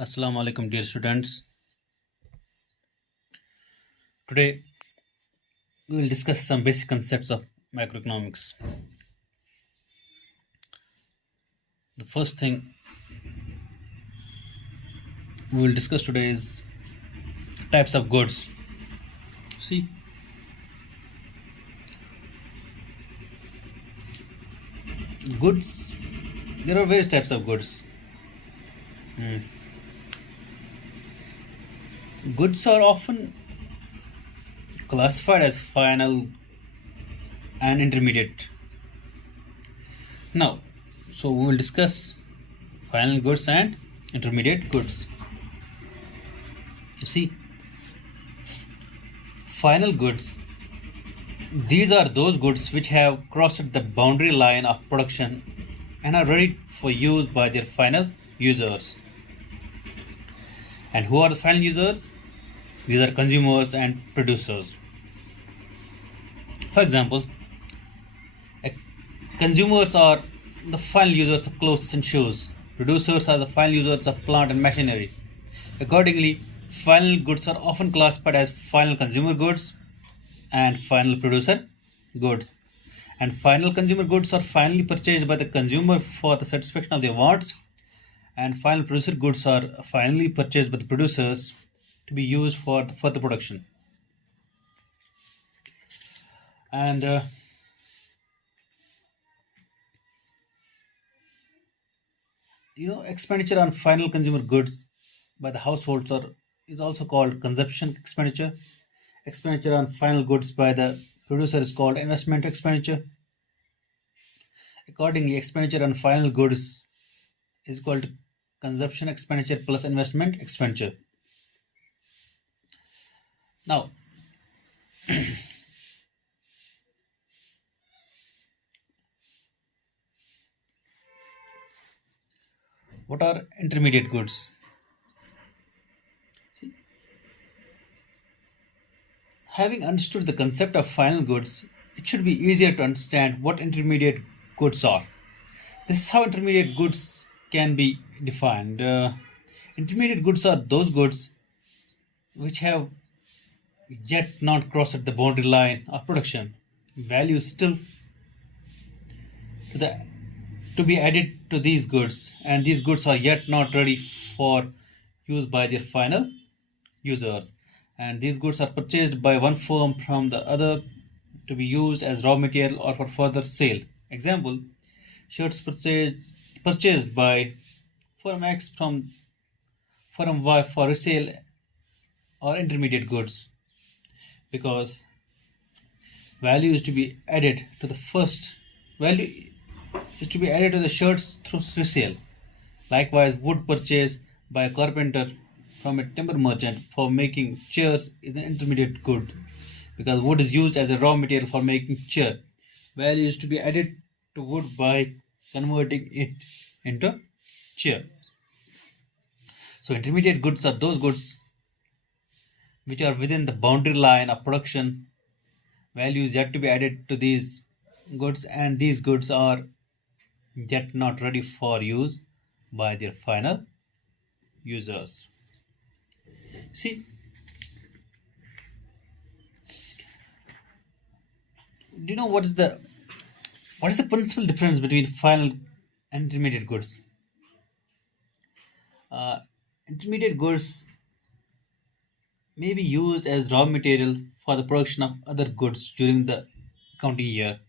Assalamu alaikum, dear students. Today we will discuss some basic concepts of macroeconomics. The first thing we will discuss today is types of goods. See, goods, there are various types of goods. Hmm. Goods are often classified as final and intermediate. Now, so we will discuss final goods and intermediate goods. You see, final goods, these are those goods which have crossed the boundary line of production and are ready for use by their final users. And who are the final users? These are consumers and producers. For example, consumers are the final users of clothes and shoes. Producers are the final users of plant and machinery. Accordingly, final goods are often classified as final consumer goods and final producer goods. And final consumer goods are finally purchased by the consumer for the satisfaction of their wants, and final producer goods are finally purchased by the producers to be used for the further production. And expenditure on final consumer goods by the households is also called consumption expenditure. Expenditure on final goods by the producer is called investment expenditure. Accordingly, expenditure on final goods is equal to consumption expenditure plus investment expenditure. Now, what are intermediate goods? See, having understood the concept of final goods, it should be easier to understand what intermediate goods are. This is how intermediate goods can be defined. Intermediate goods are those goods which have yet not crossed the boundary line of production. Value is still to the to be added to these goods, and these goods are yet not ready for use by their final users. And these goods are purchased by one firm from the other to be used as raw material or for further sale. Example: shirts purchased by firm X from firm Y for resale or intermediate goods, because value is to be added to the first value is to be added to the shirts through resale. Likewise, wood purchased by a carpenter from a timber merchant for making chairs is an intermediate good, because wood is used as a raw material for making chair. Value is to be added to wood by converting it into chair. So intermediate goods are those goods which are within the boundary line of production. Value is yet to be added to these goods, and these goods are yet not ready for use by their final users. See, do you know what is the principal difference between final and intermediate goods? Intermediate goods may be used as raw material for the production of other goods during the accounting year,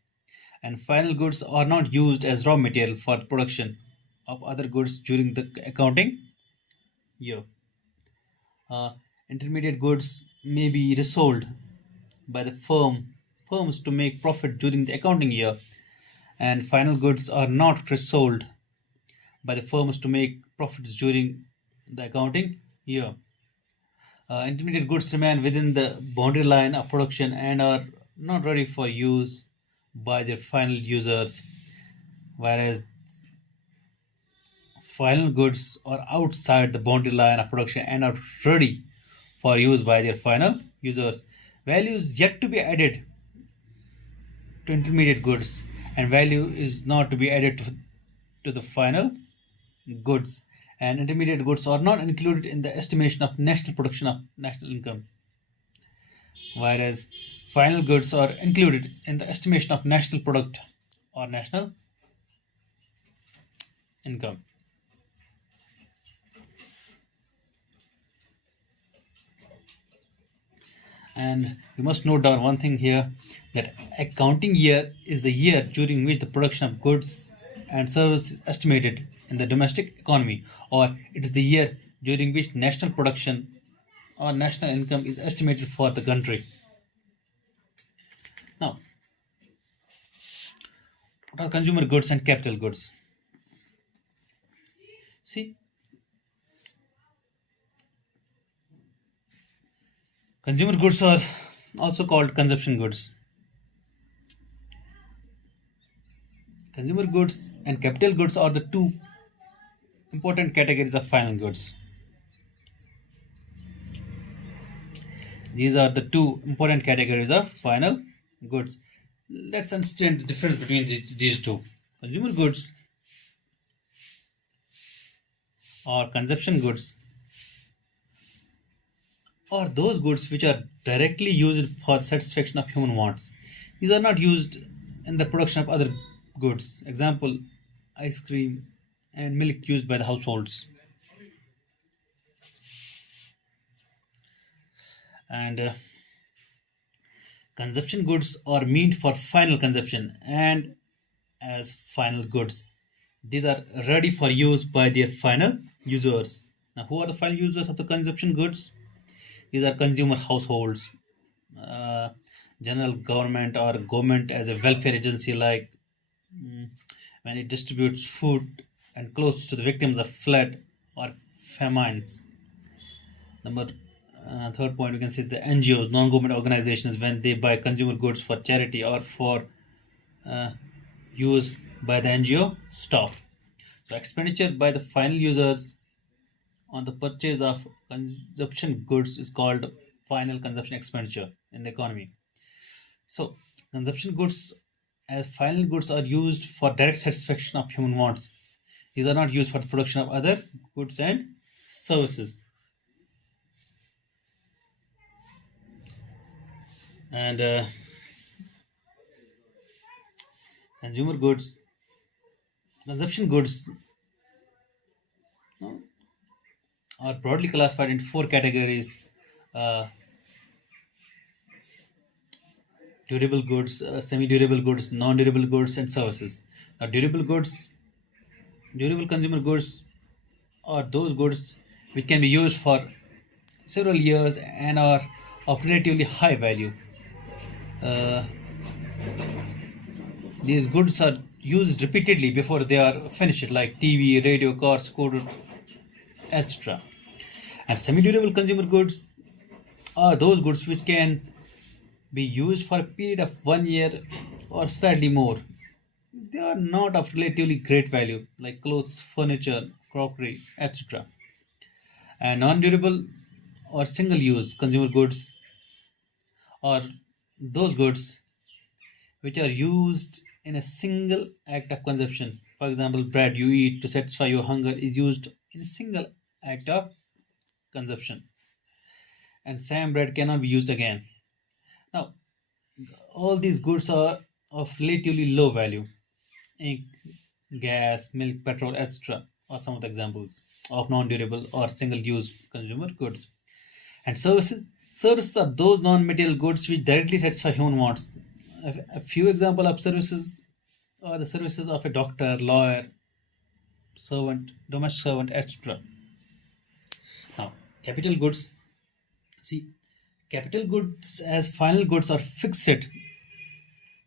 and final goods are not used as raw material for the production of other goods during the accounting year. Uh, Intermediate goods may be resold by the firms to make profit during the accounting year, and final goods are not resold by the firms to make profits during the accounting year. Intermediate goods remain within the boundary line of production and are not ready for use by their final users, whereas final goods are outside the boundary line of production and are ready for use by their final users. Value is yet to be added to intermediate goods, and value is not to be added to the final goods, and intermediate goods are not included in the estimation of national production of national income, whereas final goods are included in the estimation of national product or national income. And you must note down one thing here, that accounting year is the year during which the production of goods and services is estimated in the domestic economy, or it is the year during which national production or national income is estimated for the country. Now, what are consumer goods and capital goods? See, consumer goods are also called consumption goods. Consumer goods and capital goods are the two important categories of final goods. These are the two important categories of final goods. Let's understand the difference between these two. Consumer goods or consumption goods are those goods which are directly used for the satisfaction of human wants. These are not used in the production of other goods. Example, ice cream and milk used by the households. And consumption goods are meant for final consumption and as final goods. These are ready for use by their final users. Now, who are the final users of the consumption goods? These are consumer households, uh, general government or government as a welfare agency, like mm, when it distributes food and clothes to the victims of flood or famines. Number third point, we can see the NGOs, non-government organizations, when they buy consumer goods for charity or for uh, use by the NGO staff. So expenditure by the final users on the purchase of consumption goods is called final consumption expenditure in the economy. So consumption goods as final goods are used for direct satisfaction of human wants. These are not used for the production of other goods and services. And consumer goods, consumption goods, no, are broadly classified in four categories: uh, durable goods, semi-durable goods, non-durable goods, and services. Now, durable consumer goods are those goods which can be used for several years and are of relatively high value. Uh, these goods are used repeatedly before they are finished, like TV, radio, car, scooter, etc. And semi-durable consumer goods are those goods which can be used for a period of 1 year or slightly more. They are not of relatively great value, like clothes, furniture, crockery, etc. And non-durable or single-use consumer goods are those goods which are used in a single act of consumption. For example, bread you eat to satisfy your hunger is used in a single act of consumption, and same bread cannot be used again. Now, all these goods are of relatively low value. Ink, gas, milk, petrol, etc. are some of the examples of non-durable or single-use consumer goods. And services are those non-material goods which directly satisfy human wants. A few examples of services are the services of a doctor, lawyer, servant, domestic servant, etc. Now, capital goods. See, capital goods as final goods are fixed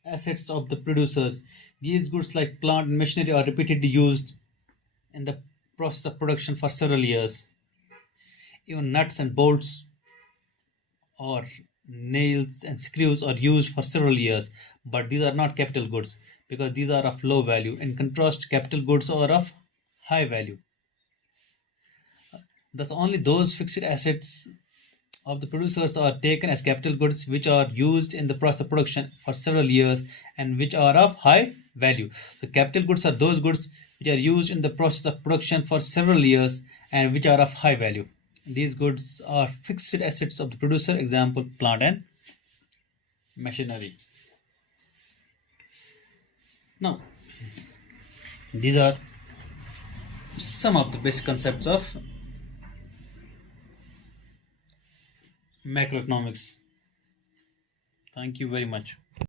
assets of the producers. These goods, like plant and machinery, are repeatedly used in the process of production for several years. Even nuts and bolts or nails and screws are used for several years, but these are not capital goods because these are of low value. In contrast, capital goods are of high value. Thus, only those fixed assets of the producers are taken as capital goods which are used in the process of production for several years and which are of high value. The capital goods are those goods which are used in the process of production for several years and which are of high value. These goods are fixed assets of the producer, example, plant and machinery. Now, these are some of the basic concepts of macroeconomics. Thank you very much.